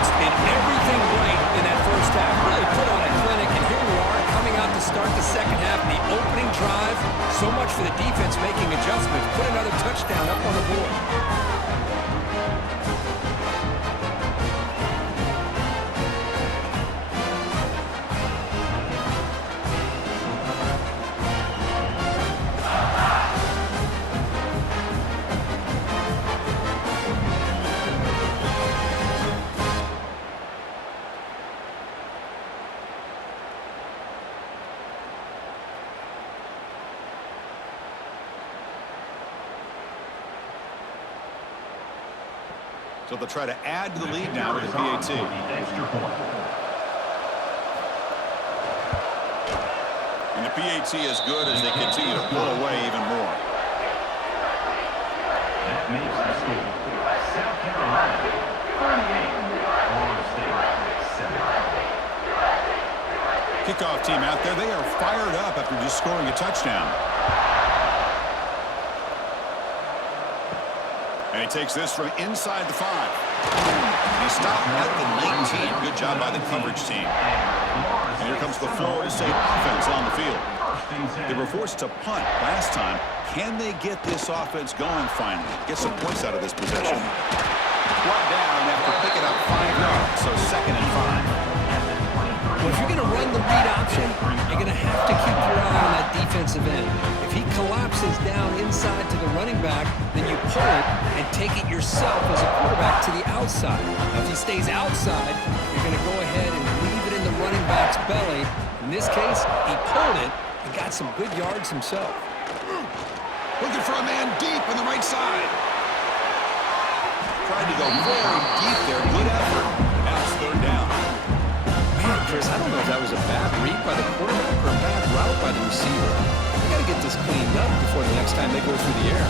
defense did everything right in that first half. Really put on a clinic, and here we are coming out to start the second half. The opening drive, so much for the defense making adjustments. Put another touchdown up on the board. So they'll try to add to the lead now with the PAT. And the PAT is good as they continue to pull away even more. That makes the score South Carolina 38, Florida State 7. Kickoff team out there. They are fired up after just scoring a touchdown. And he takes this from inside the 5. He stopped at the 19. Good job by the coverage team. And here comes the Florida State offense on the field. They were forced to punt last time. Can they get this offense going finally? Get some points out of this possession. Brought down after picking up 5 yards, so 2nd and 5. Well, if you're going to run the read option, you're going to have to keep your eye on that defensive end. If he collapses down inside to the running back, then you pull it and take it yourself as a quarterback to the outside. Now, if he stays outside, you're going to go ahead and leave it in the running back's belly. In this case, he pulled it and got some good yards himself. Looking for a man deep on the right side. Tried to go very deep there. Good effort. Now it's 3rd down. Man, Chris, I don't know if that was a bad read by the quarterback or a bad route by the receiver. We got to get this cleaned up before the next time they go through the air.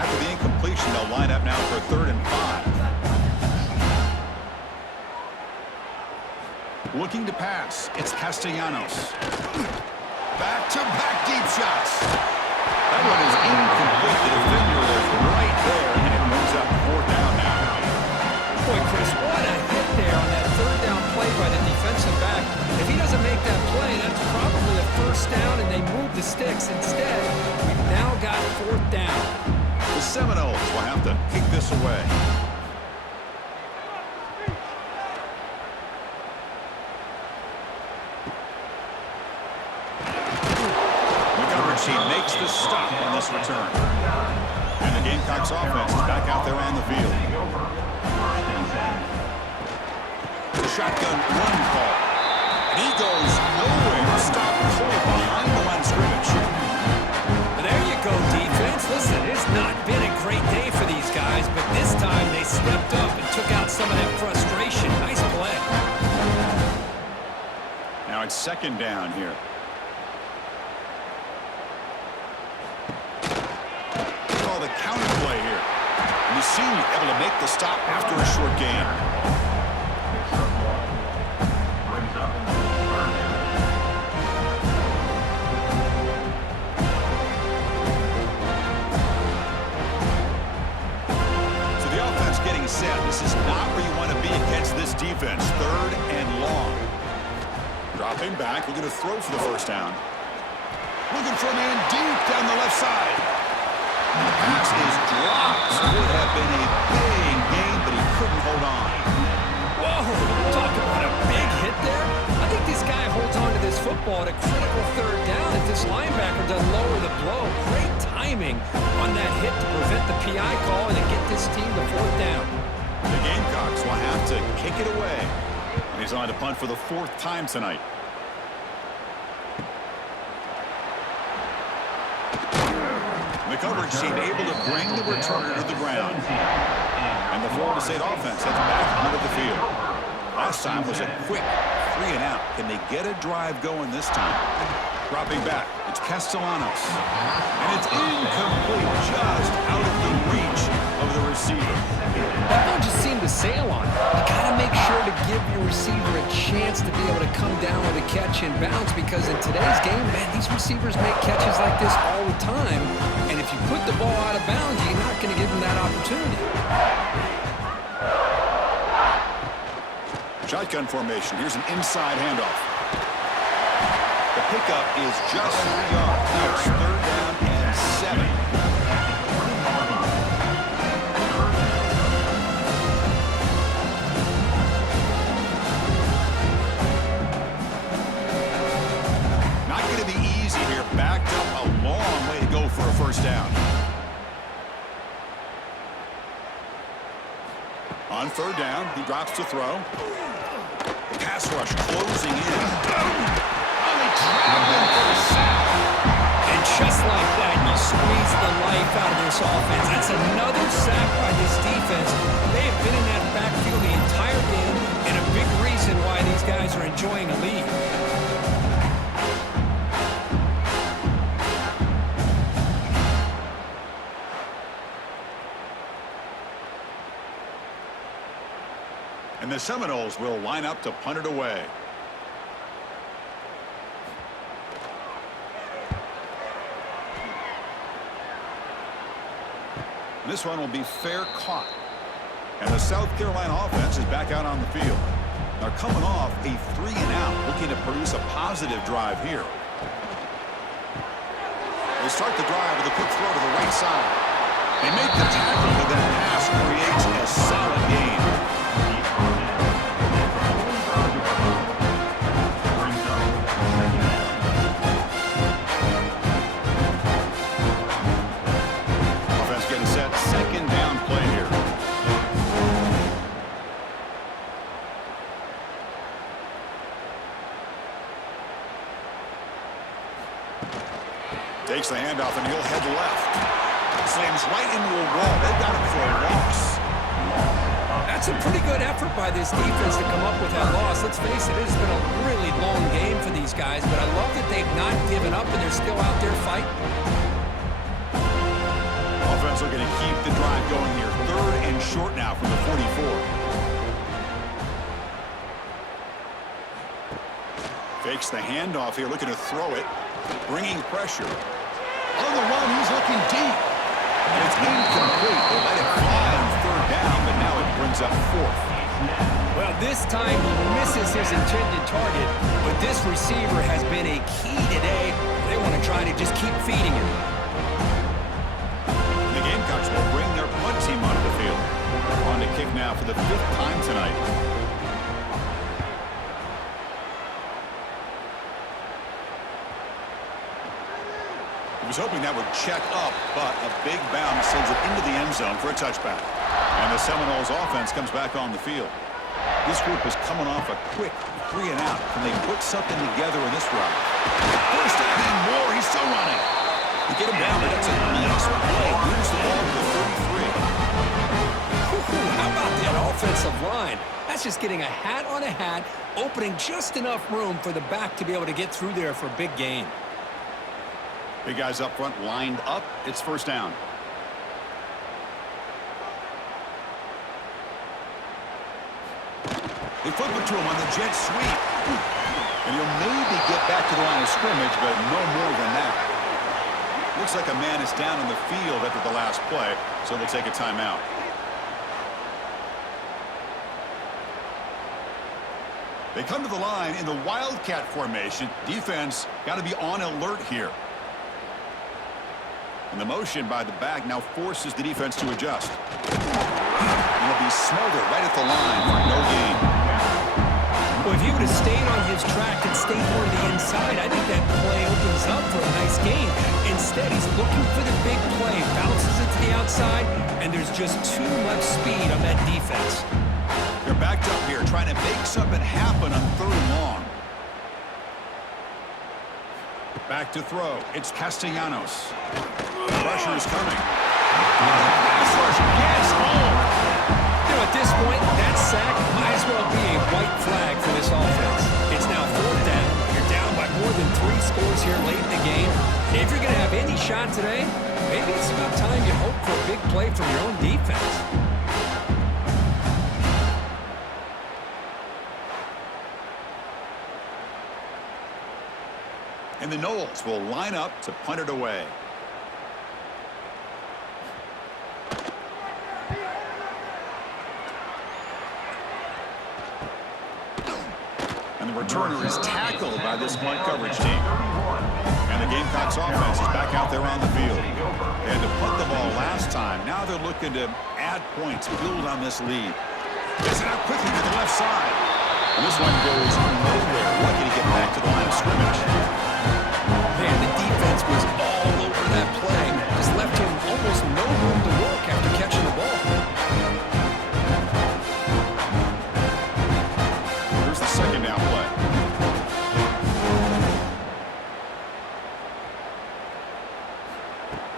After the incompletion, they'll line up now for 3rd and 5. Looking to pass. It's Castellanos. Back-to-back deep shots. That one is incomplete. The defender is right there, and it moves up 4th down now. Boy, Chris, what a hit there on that 3rd down play by the defensive back. If he doesn't make that play, that's probably a 1st down, and they move the sticks. Instead, we've now got 4th down. The Seminoles will have to kick this away. She makes the stop on this return. And the Gamecocks offense is back out there on the field. The shotgun run call. And he goes nowhere. Stop play behind the line of scrimmage. And there you go, defense. Listen, it's not been a great day for these guys, but this time they stepped up and took out some of that frustration. Nice play. Now it's 2nd down here. The counter play here. And the senior able to make the stop after a short gain. So the offense getting set. This is not where you want to be against this defense. 3rd and long. Dropping back. Looking to throw for the 1st down. Looking for a man deep down the left side. The pass is dropped. Would have been a big gain, but he couldn't hold on. Whoa, talk about a big hit there. I think this guy holds on to this football at a critical 3rd down if this linebacker doesn't lower the blow. Great timing on that hit to prevent the PI call and to get this team to 4th down. The Gamecocks will have to kick it away. And he's on to punt for the 4th time tonight. The coverage team able to bring the returner to the ground. And the Florida State offense heads back onto the field. Last time was a quick 3 and out. Can they get a drive going this time? Dropping back, it's Castellanos. And it's incomplete, just out of the reach of the receiver. That ball just seemed to sail on. You got to make sure to give your receiver a chance to be able to come down with a catch and bounce, because in today's game, man, these receivers make catches like this all the time. And if you put the ball out of bounds, you're not going to give them that opportunity. Shotgun formation. Here's an inside handoff. The pickup is just 3 yards. Now it's 3rd down and 7. Not going to be easy here. Backed up a long way to go for a first down. On 3rd down, he drops to throw. The pass rush closing in. Oh, they trap him for a sack. And just like that, you squeeze the life out of this offense. That's another sack by this defense. They have been in that backfield the entire game, and a big reason why these guys are enjoying a lead. And the Seminoles will line up to punt it away. This one will be fair caught. And the South Carolina offense is back out on the field. They're coming off a 3-and-out, looking to produce a positive drive here. They start the drive with a quick throw to the right side. They make the tackle, but then the pass creates a solid gain. Offense getting set. 2nd down play here. Takes the handoff and he'll head left. Slams right into a wall. They've got him for a loss. That's a pretty good effort by this defense to come up with that loss. Let's face it, it's been a really long game for these guys, but I love that they've not given up and they're still out there fighting. Offense looking to keep the drive going here. 3rd and short now from the 44. Fakes the handoff here, looking to throw it. Bringing pressure. On the run, he's looking deep. And it's incomplete. They let it fly on 3rd down, but now it brings up 4th. Well, this time he misses his intended target, but this receiver has been a key today. They want to try to just keep feeding him. The Gamecocks will bring their punt team onto the field. On to kick now for the 5th time tonight. He was hoping that would check up, but a big bounce sends it into the end zone for a touchback. And the Seminoles offense comes back on the field. This group is coming off a quick 3-and-out. Can they put something together in this drive? First down and more. He's still running. You get him down, but that's a nice play. Moves the ball to the 33. How about that offensive line? That's just getting a hat on a hat, opening just enough room for the back to be able to get through there for a big gain. Big guys up front lined up. It's 1st down. They flip it to him on the jet sweep. And he'll maybe get back to the line of scrimmage, but no more than that. Looks like a man is down in the field after the last play, so they'll take a timeout. They come to the line in the Wildcat formation. Defense got to be on alert here. And the motion by the back now forces the defense to adjust. And he'll be smothered right at the line for no gain. Well, if he would have stayed on his track and stayed more to the inside, I think that play opens up for a nice gain. Instead, he's looking for the big play, bounces it to the outside, and there's just too much speed on that defense. They're backed up here, trying to make something happen on 3rd and long. Back to throw. It's Castellanos. Pressure is coming. Pass rush gets home. You know, at this point, that sack might as well be a white flag for this offense. It's now 4th down. You're down by more than 3 scores here late in the game. If you're going to have any shot today, maybe it's about time you hope for a big play from your own defense. And the Noles will line up to punt it away. the returner is tackled by this punt coverage team. And the Gamecocks offense is back out there on the field. They had to punt the ball last time. Now they're looking to add points, build on this lead. Gets it out quickly to the left side. And this one goes nowhere. Lucky to get back to the line of scrimmage. Man, the defense was all over that play. Just left him almost no room to work after catching the ball. Here's the second down play.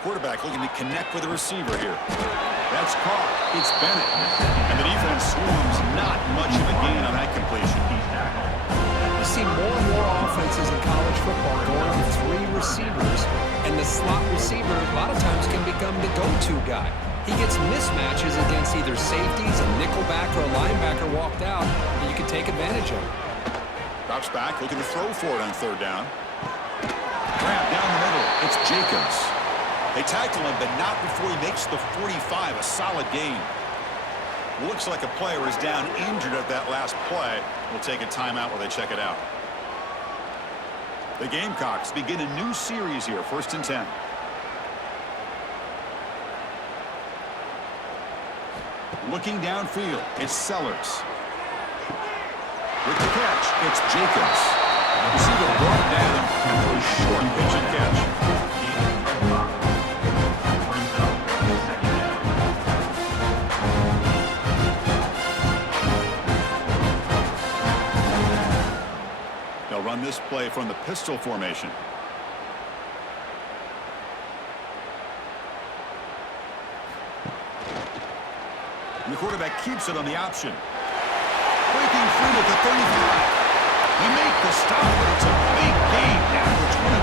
Quarterback looking to connect with the receiver here. That's caught. It's Bennett. And the defense swarms. Not much of a gain on that completion. You see more and more offenses in college football going with 3 receivers, and the slot receiver a lot of times can become the go-to guy. He gets mismatches against either safeties, a nickelback, or a linebacker walked out that you can take advantage of. Drops back, looking to throw for it on third down. Grab down the middle. It's Jacobs. They tackle him, but not before he makes the 45, a solid gain. Looks like a player is down injured at that last play. We'll take a timeout while they check it out. The Gamecocks begin a new series here, 1st and 10. Looking downfield, it's Sellers. With the catch, it's Jacobs. Receiver brought down for a short pitch and catch. They'll run this play from the pistol formation. And the quarterback keeps it on the option. Breaking free at the 35. They make the stop, but it's a big gain down to 29.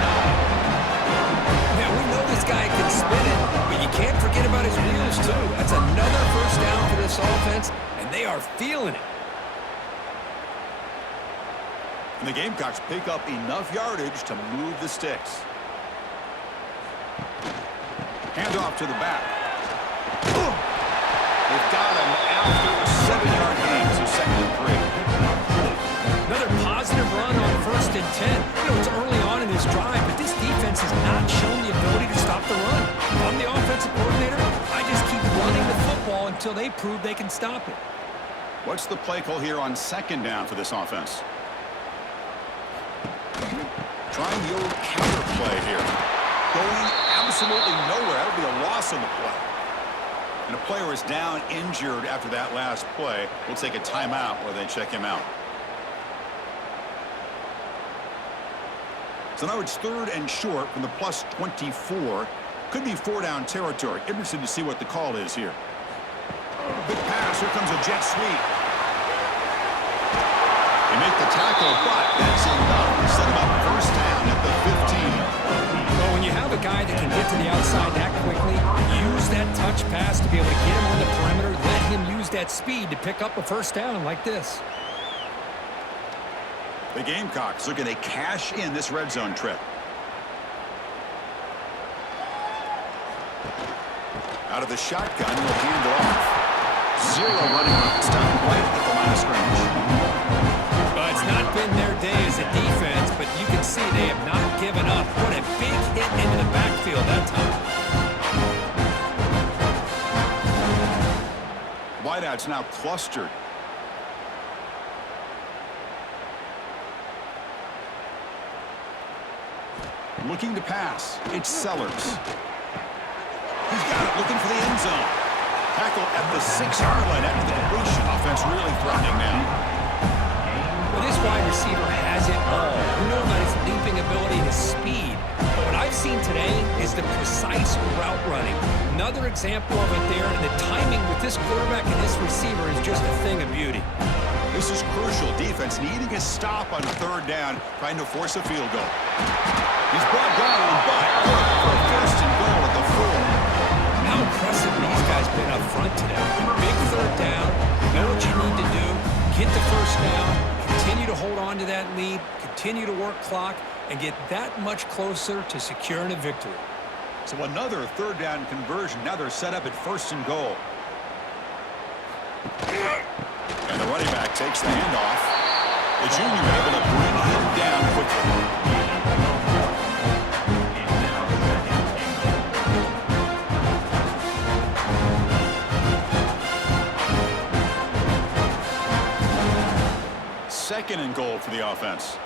Man, we know this guy can spin it, but you can't forget about his wheels, too. That's another first down for this offense, and they are feeling it. And the Gamecocks pick up enough yardage to move the sticks. Hand off to the back. They've got him after a 7-yard gain, so 2nd and 3. Another positive run on 1st and 10. You know, it's early on in this drive, but this defense has not shown the ability to stop the run. If I'm the offensive coordinator, I just keep running the football until they prove they can stop it. What's the play call here on 2nd down for this offense? Trying the old counter play here. Going absolutely nowhere. That would be a loss on the play. And a player is down injured after that last play. We'll take a timeout where they check him out. So now it's 3rd and short from the plus 24. Could be 4-down territory. Interested to see what the call is here. Good pass. Here comes a jet sweep. They make the tackle, but that's enough to set him up 1st down at the 15. Well, when you have a guy that can get to the outside that quickly, use that touch pass to be able to get him on the perimeter, let him use that speed to pick up a 1st down like this. The Gamecocks looking to cash in this red zone trip. Out of the shotgun, will hand off. 0 running routes down right at the line of scrimmage. It's not been their day as a defense, but you can see they have not given up. What a big hit into the backfield that time. Wideouts now clustered. Looking to pass. It's Sellers. He's got it, looking for the end zone. Tackle at the 6-yard line after the completion. Offense really threatening now. Well, this wide receiver has it all. We know about his leaping ability and his speed. But what I've seen today is the precise route running. Another example of it there, and the timing with this quarterback and this receiver is just a thing of beauty. This is crucial. Defense needing a stop on 3rd down, trying to force a field goal. He's brought down, but good for 1st and goal at the 4. How impressive these guys been up front today. Big 3rd down, know what you need to do, get the 1st down, continue to hold on to that lead, continue to work clock, and get that much closer to securing a victory. So another 3rd down conversion. Now they're set up at 1st and goal. And the running back takes the handoff. The junior able to bring him down quickly. Second and goal for the offense.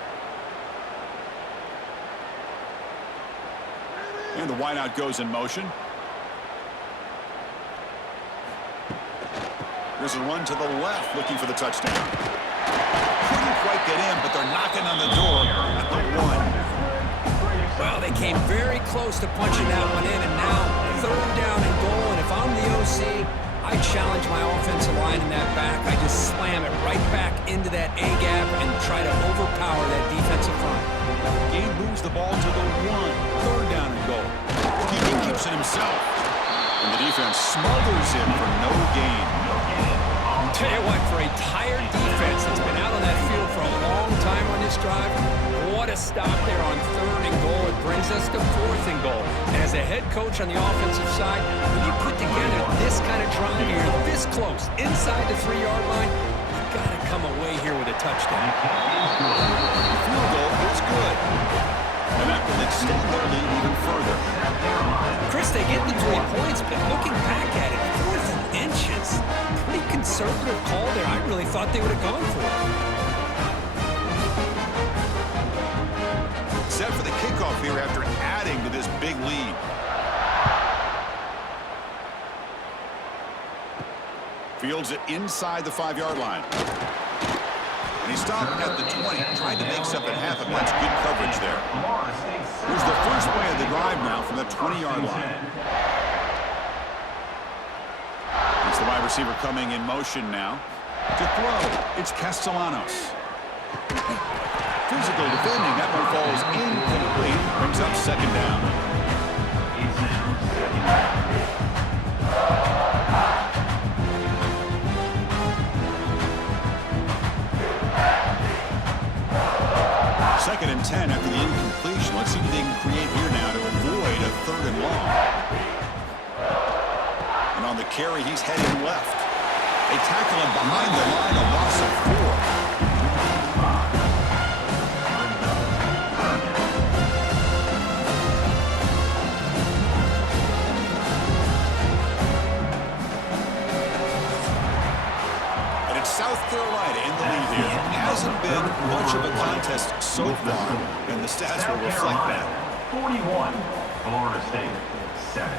And the wideout goes in motion. There's a run to the left looking for the touchdown. Couldn't quite get in, but they're knocking on the door at the 1. Well, they came very close to punching that one in, and now third down and goal. And if I'm the OC, I challenge my offensive line in that back. I just slam it right back into that A-gap and try to overpower that defensive front. Game moves the ball to the 1. Third down and goal. He keeps it himself. And the defense smothers him for no gain. Tell you what, for a tired defense that's been out on that field for a long time on this drive, what a stop there on third and goal. It brings us to fourth and goal. And as a head coach on the offensive side, when you put together this kind of drive, you're this close, inside the 3-yard line, you've got to come away here with a touchdown. The field goal is good. And that will extend their lead even further. Chris, they get the 3 points, but looking back at it, 4th and inches. Pretty conservative call there. I really thought they would have gone for it. Set for the kickoff here after adding to this big lead. Fields it inside the 5-yard line. And he stopped at the 20, tried to make something happen. That's good coverage there. Here's the first play of the drive now from the 20-yard line. It's the wide receiver coming in motion now. To throw, it's Castellanos. Physical defending, that one falls incomplete. Brings up second down. Second and 10 after the incompletion. Let's see what they can create here now to avoid a third and long. And on the carry, he's heading left. They tackle him behind the line, a loss of 4. South Carolina in the lead here. Hasn't been much of a contest so far, and the stats will reflect that. 41, Florida State 7.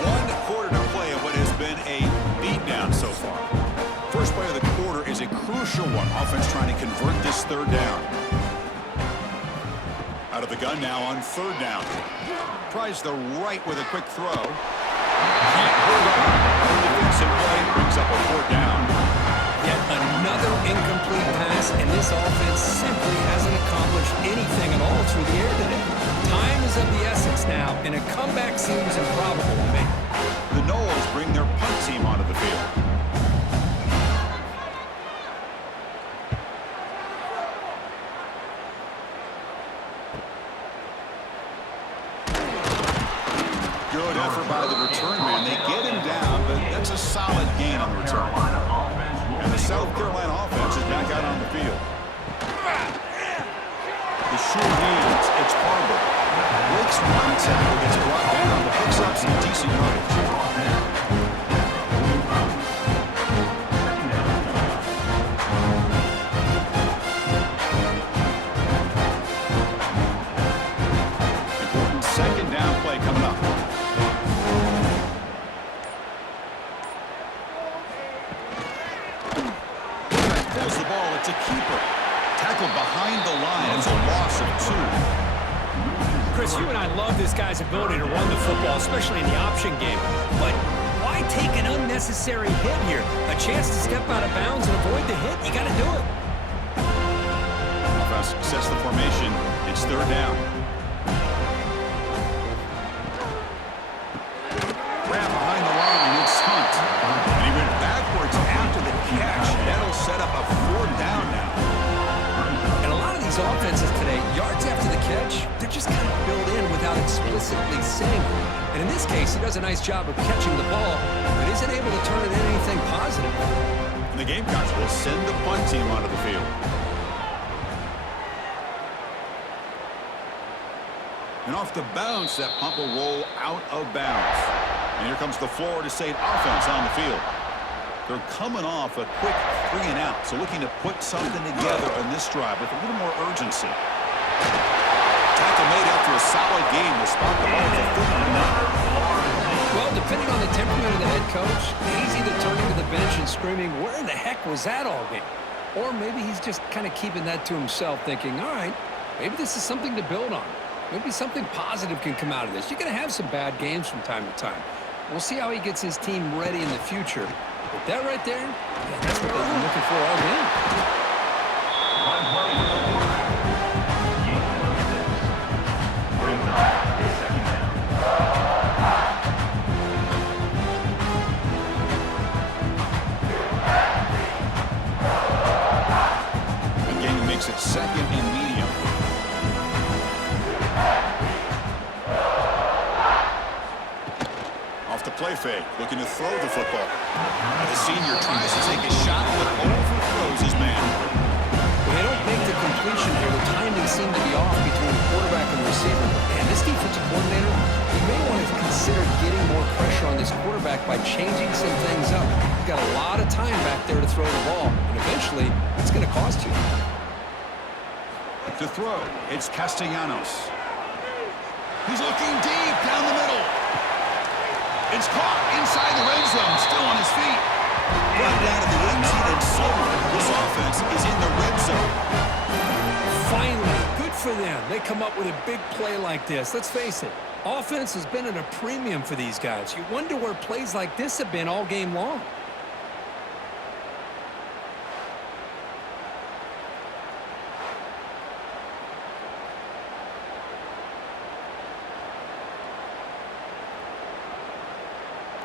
One quarter to play in what has been a beatdown so far. First play of the quarter is a crucial one. Offense trying to convert this third down. Out of the gun now on third down. Tries the right with a quick throw. Can't hold on. Defensive play brings up a fourth down. Yet another incomplete pass, and this offense simply hasn't accomplished anything at all through the air today. Time is of the essence now, and a comeback seems improbable to me. The Noles bring their punt team onto the field. Good effort by the return man. They get him down, but that's a solid gain on the return. And the South Carolina offense is back out on the field. The sure hands, it's Barber. Breaks one tackle, gets brought down, but picks up some decent yardage. Important second down play coming up. Pulls the ball, it's a keeper. Tackled behind the line, it's a loss of 2. Chris, you and I love this guy's ability to run the football, especially in the option game. But why take an unnecessary hit here? A chance to step out of bounds and avoid the hit? You got to do it. Offense sets the formation. It's third down. Grab behind the line, it's Hunt. And he went backwards after the catch. That'll set up a fourth down now. And a lot of these these offenses today, yards after the catch, they're just kind of built in without explicitly saying it. And in this case, he does a nice job of catching the ball, but isn't able to turn it into anything positive. And the Gamecocks will send the punt team onto the field. And off the bounce, that punt will roll out of bounds. And here comes the Florida State offense on the field. They're coming off a quick 3-and-out, so looking to put something together on this drive with a little more urgency. Tackle made after a solid game to spot the ball for 39. Well, depending on the temperament of the head coach, he's either turning to the bench and screaming, where in the heck was that all game? Or maybe he's just kind of keeping that to himself, thinking, all right, maybe this is something to build on. Maybe something positive can come out of this. You're going to have some bad games from time to time. We'll see how he gets his team ready in the future. But that right there, yeah, that's what they've been looking for all game. One play for the quarterback. Gain of 6. Brings up a second down. Again, he makes it second and medium. Off the play fake, looking to throw the football. Now the senior tries to take a shot, but overthrows his man. When they don't make the completion here, the timing seemed to be off between the quarterback and the receiver. And this defensive coordinator, he may want to consider getting more pressure on this quarterback by changing some things up. He's got a lot of time back there to throw the ball, and eventually, it's going to cost you. To throw, it's Castellanos. He's looking deep down the middle. It's caught inside the red zone, still on his feet. Brought down to the 18 and so this offense is in the red zone. Finally, good for them. They come up with a big play like this. Let's face it, offense has been at a premium for these guys. You wonder where plays like this have been all game long.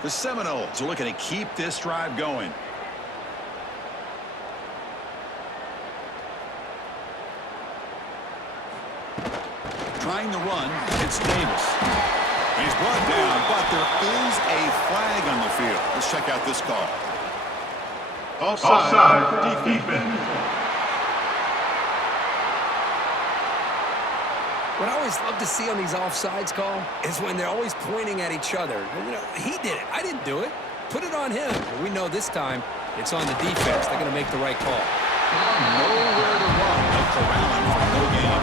The Seminoles are looking to keep this drive going. Trying the run, it's Davis. He's brought down, but there is a flag on the field. Let's check out this call. Offside defense. What I always love to see on these offsides call is when they're always pointing at each other. You know, he did it. I didn't do it. Put it on him. But we know this time it's on the defense. They're going to make the right call. Nowhere to run. No corralling for no gain.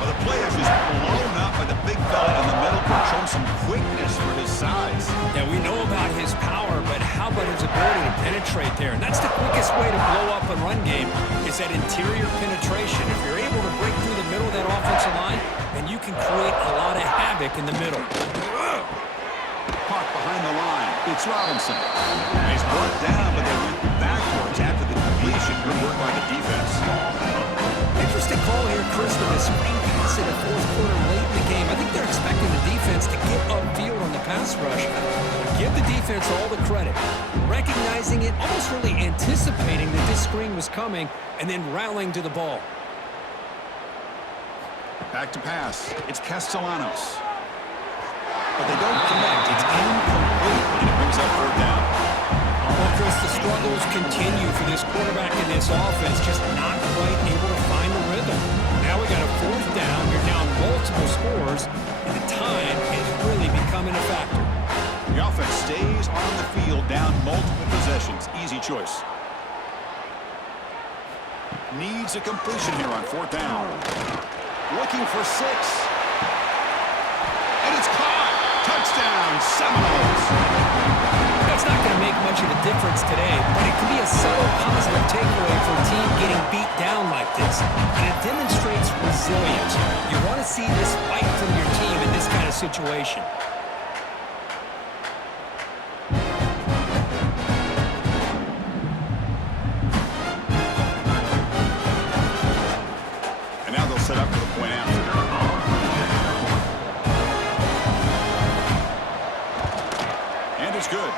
Well, the play is just blown up by the big fella in the middle, showing some quickness for his size. Yeah, we know about his power, but how about his ability to penetrate there? And that's the quickest way to blow up a run game is that interior penetration. If you're able to break through the middle of that offensive line, then you can create a lot of havoc in the middle. Caught behind the line. It's Robinson. He's brought down, but they went backwards after the completion. Good work by the defense. Interesting call here, Chris, with a screen pass in the fourth quarter late in the game. I think they're expecting the defense to get upfield on the pass rush. Give the defense all the credit. Recognizing it, almost really anticipating that this screen was coming, and then rallying to the ball. Back to pass. It's Castellanos. But they don't connect. It's incomplete, and it brings up third down. Well, Chris, the struggles continue for this quarterback in this offense, just not quite able to find the rhythm. Now we got a fourth down. You're down multiple scores, and the time is really becoming a factor. The offense stays on the field, down multiple possessions. Easy choice. Needs a completion here on fourth down. Looking for 6. And it's caught. Touchdown, Seminoles. That's not going to make much of a difference today, but it can be a subtle positive takeaway for a team getting beat down like this. And it demonstrates resilience. You want to see this fight from your team in this kind of situation. And now they'll set up for the point after. And it's good.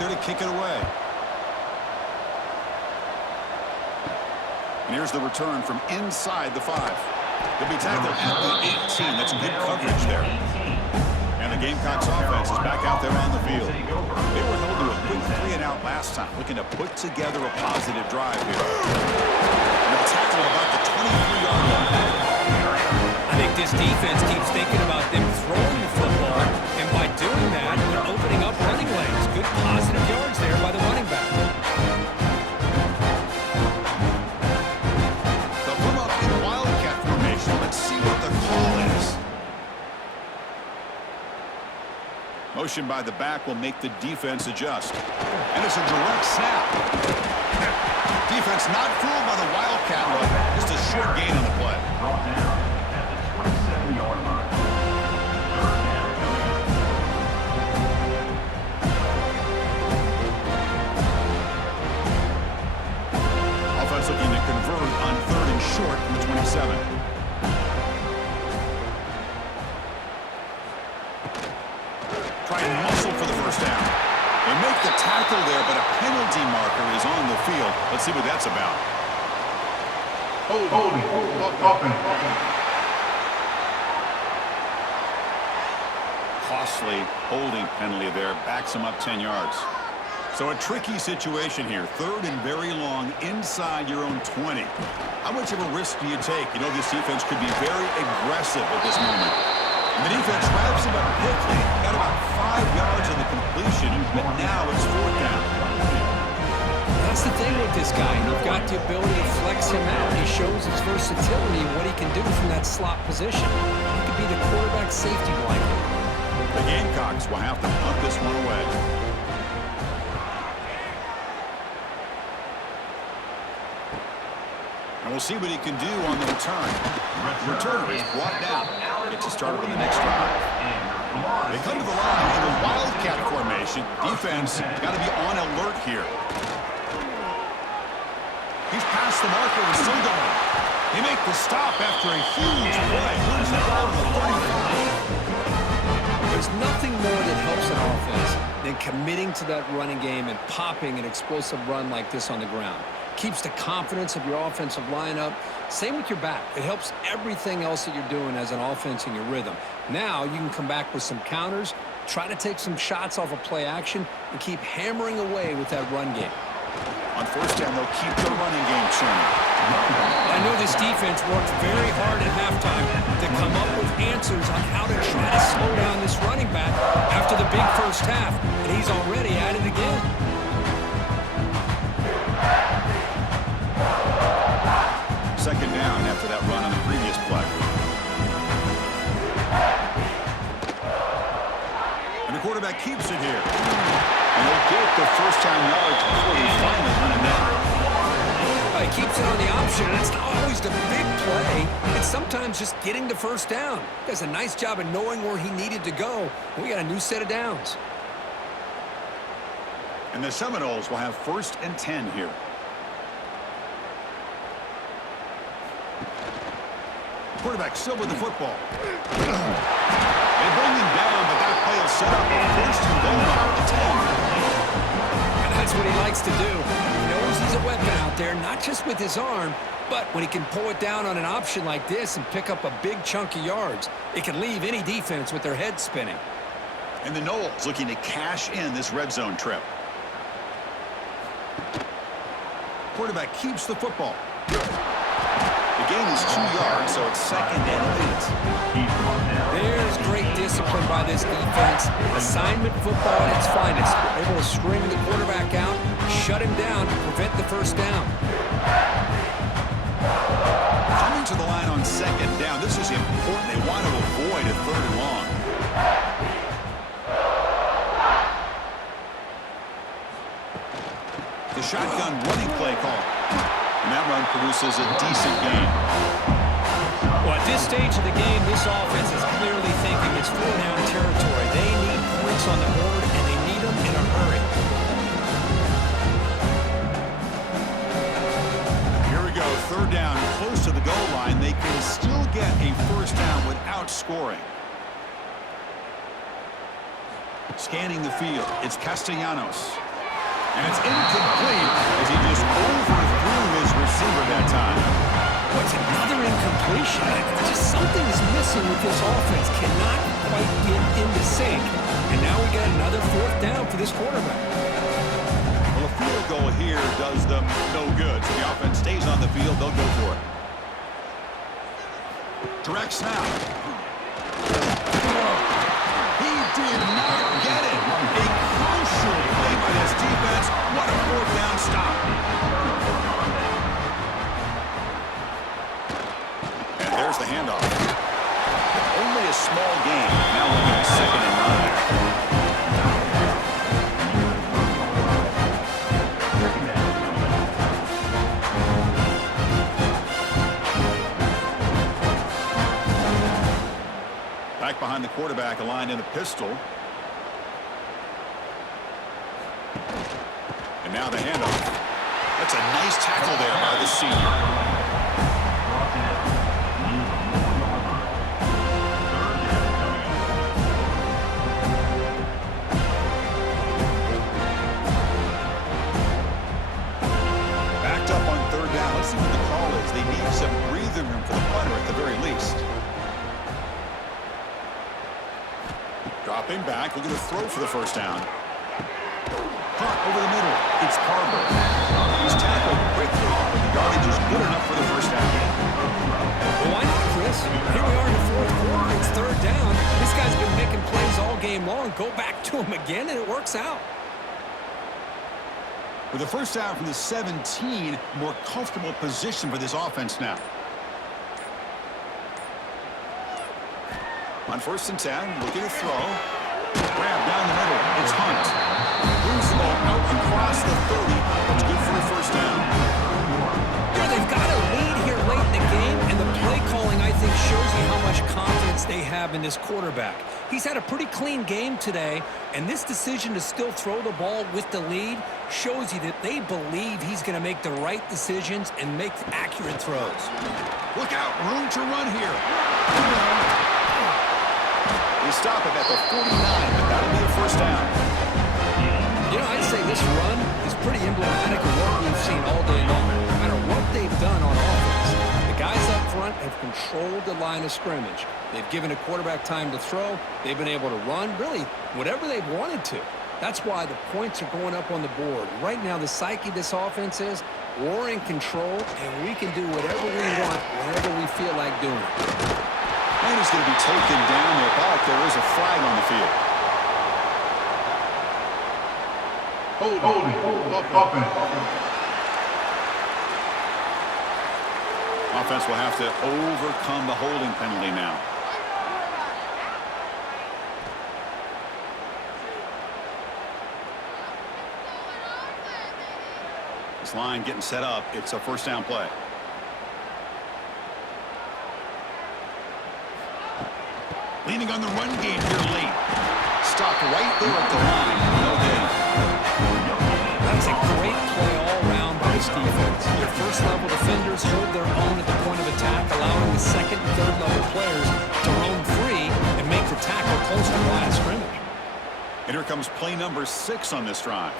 there to kick it away. And here's the return from inside the 5. They'll be tackled at the 18. That's good coverage there. And the Gamecocks offense is back out there on the field. They were held to a quick 3-and-out last time, looking to put together a positive drive here. And they'll tackle about the 23-yard line. I think this defense keeps thinking about them throwing the football, and by doing that, they're opening up running lanes. Good positive yards there by the running back. They'll come up in wildcat formation. Let's see what the call is. Motion by the back will make the defense adjust. And it's a direct snap. Defense not fooled by the wildcat look. Just a short gain on the play. Brought down at the 27-yard line. Third down coming. Offense looking to convert on 3rd and short from the 27. Try and muscle for the first down. They make the tackle there, but a penalty marker is on the field. Let's see what that's about. Holding. Open. Costly holding penalty there. Backs him up 10 yards. So a tricky situation here. 3rd and very long inside your own 20. How much of a risk do you take? You know, this defense could be very aggressive at this moment. And the defense wraps him up quickly. Got about 5 yards on the completion, but now it's 4th down. That's the thing with this guy. You've got the ability to flex him out. He shows his versatility and what he can do from that slot position. He could be the quarterback safety blanket. The Gamecocks will have to punt this one away. And we'll see what he can do on the return. Returner is brought down. Gets us started on the next drive. They come to the line in the wildcat formation. Defense got to be on alert here. He's past the marker and still going. They make the stop after a huge play. Lose the ball to the 35. There's nothing more that helps an offense than committing to that running game and popping an explosive run like this on the ground. Keeps the confidence of your offensive lineup. Same with your back. It helps everything else that you're doing as an offense in your rhythm. Now you can come back with some counters, try to take some shots off of play action, and keep hammering away with that run game. On 1st down, they'll keep the running game churning. I know this defense worked very hard at halftime to come up with answers on how to try to slow down this running back after the big first half, and he's already at it again. Second down after that run on the previous play. And the quarterback keeps it here. And he'll get the first-time yards before he finally run it down. He keeps it on the option, and it's not always the big play. It's sometimes just getting the first down. He does a nice job of knowing where he needed to go. And we got a new set of downs. And the Seminoles will have 1st and 10 here. Quarterback still with the football. They bring him down, but that play will set up a 1st and goal now at the 10. And that's what he likes to do. He knows he's a weapon out there, not just with his arm, but when he can pull it down on an option like this and pick up a big chunk of yards, it can leave any defense with their head spinning. And the Noles looking to cash in this red zone trip. Quarterback keeps the football. The gain is 2 yards, so it's 2nd and 8. There's great discipline by this defense. Assignment football at its finest. Able to string the quarterback out, shut him down to prevent the first down. Coming to the line on 2nd down. This is important. They want to avoid a 3rd and long. The shotgun running play call. And that run produces a decent gain. Well, at this stage of the game, this offense is clearly thinking it's 4-down territory. They need points on the board, and they need them in a hurry. Here we go, 3rd down, close to the goal line. They can still get a first down without scoring. Scanning the field, it's Castellanos. And it's incomplete as he just overthrew his receiver that time. What's another incompletion? Just something is missing with this offense. Cannot quite get into sync. And now we got another fourth down for this quarterback. Well, a field goal here does them no good. So the offense stays on the field. They'll go for it. Direct snap. He did not get it. A crucial play by this defense. What a fourth down stop. And there's the handoff. Only a small gain. Now looking at 2nd and 9. Back behind the quarterback, aligned in the pistol. And now the handoff. That's a nice tackle there by the senior. Backed up on 3rd down. Let's see what the call is. They need some breathing room for the punter at the very least. Dropping back, looking to throw for the 1st down. Caught over the middle. It's Carver. He's tackled quickly, but the yardage is good enough for the 1st down. Well, why not, Chris? Here we are in the 4th quarter. It's 3rd down. This guy's been making plays all game long. Go back to him again, and it works out. With the 1st down from the 17, more comfortable position for this offense now. On 1st and 10, looking to throw. Grab down the middle. It's Hunt. Moves the ball out across the 30. That's good for a 1st down. Yeah, they've got a lead here late in the game, and the play calling, I think, shows you how much confidence they have in this quarterback. He's had a pretty clean game today, and this decision to still throw the ball with the lead shows you that they believe he's going to make the right decisions and make accurate throws. Look out. Room to run here. They stop him at the 49, but that'll be a 1st down. You know, I'd say this run is pretty emblematic of what we've seen all day long. No matter what they've done on offense, the guys up front have controlled the line of scrimmage. They've given a quarterback time to throw. They've been able to run, really, whatever they've wanted to. That's why the points are going up on the board. Right now, the psyche of this offense is we're in control, and we can do whatever we want whenever we feel like doing it. And he's going to be taken down there, but there is a flag on the field. Offense will have to overcome the holding penalty now. This line getting set up. It's a 1st down play. Leaning on the run game here late. Stopped right there at the line. No gain. That's a great play all around by this defense. Your 1st-level defenders hold their own at the point of attack, allowing the 2nd and 3rd-level players to roam free and make the tackle close to the line of scrimmage. And here comes play number 6 on this drive.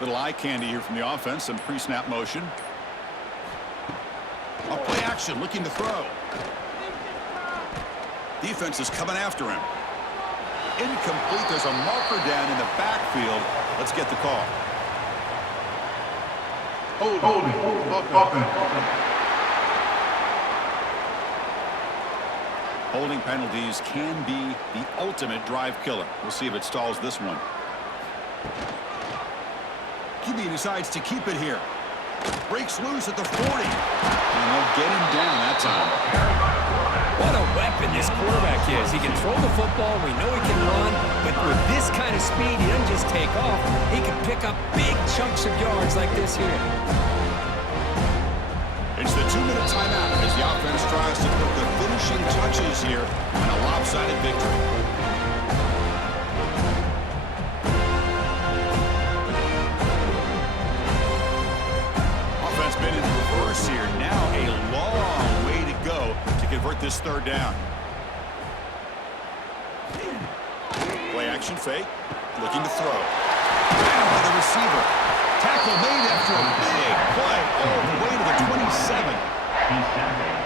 Little eye candy here from the offense, some pre-snap motion. A play action, looking to throw. Defense is coming after him. Incomplete. There's a marker down in the backfield. Let's get the call. Holding penalties can be the ultimate drive killer. We'll see if it stalls this one. QB decides to keep it here. Breaks loose at the 40. And they'll get him down that time. What a weapon this quarterback is. He can throw the football. We know he can run. But with this kind of speed, he doesn't just take off. He can pick up big chunks of yards like this here. It's the 2-minute timeout as the offense tries to put the finishing touches here on a lopsided victory. Been in reverse here. Now a long way to go to convert this this third down. Play action fake. Looking to throw. Down by the receiver. Tackle made after a big play all the way to the 27.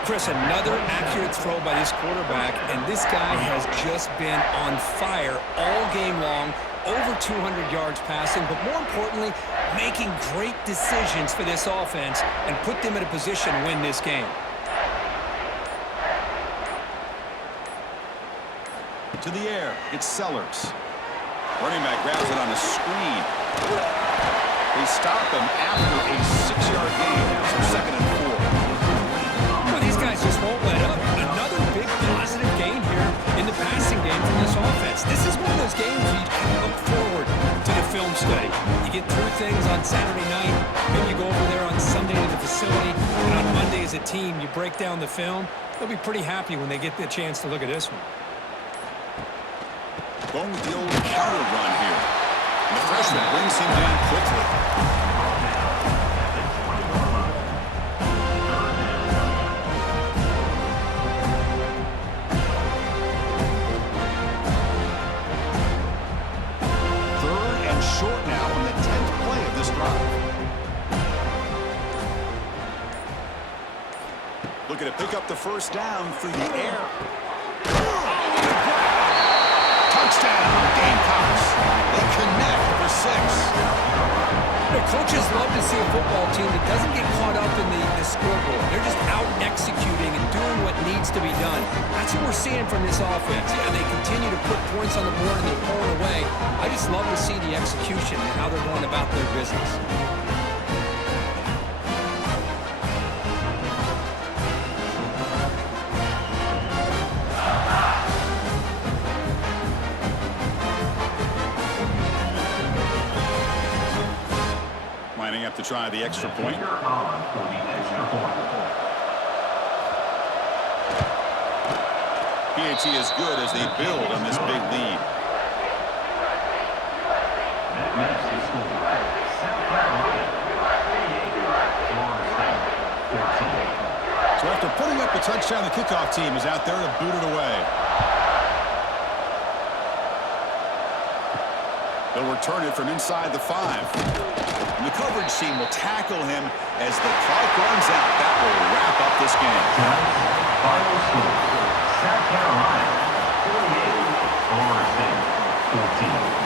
Chris, another accurate throw by this quarterback, and this guy has just been on fire all game long, over 200 yards passing, but more importantly, making great decisions for this offense and put them in a position to win this game. To the air, it's Sellers. Running back grabs it on a screen. They stop him after a 6-yard gain, so 2nd and 4. Well, these guys just won't let up. Another big positive gain here in the passing game from this offense. This is one of those games where you can look forward to the film study. You get through things on Saturday night, then you go over there on Sunday to the facility, and on Monday as a team, you break down the film. They'll be pretty happy when they get the chance to look at this one. Going with the old counter run here. And the freshman brings him down quickly. Third and short now on the 10th play of this drive. Looking to pick up the first down through the air. Touchdown, Gamecocks. They connect for 6. The coaches love to see a football team that doesn't get caught up in the scoreboard. They're just out executing and doing what needs to be done. That's what we're seeing from this offense. Yeah, they continue to put points on the board and they're pulling away. I just love to see the execution and how they're going about their business. Lining up to try the extra point. PAT is good as they build on this big lead. So after putting up a touchdown, the kickoff team is out there to boot it away. They'll return it from inside the 5. And the coverage team will tackle him as the clock runs out. That will wrap up this game. Final score, South Carolina 48, Florida State 14.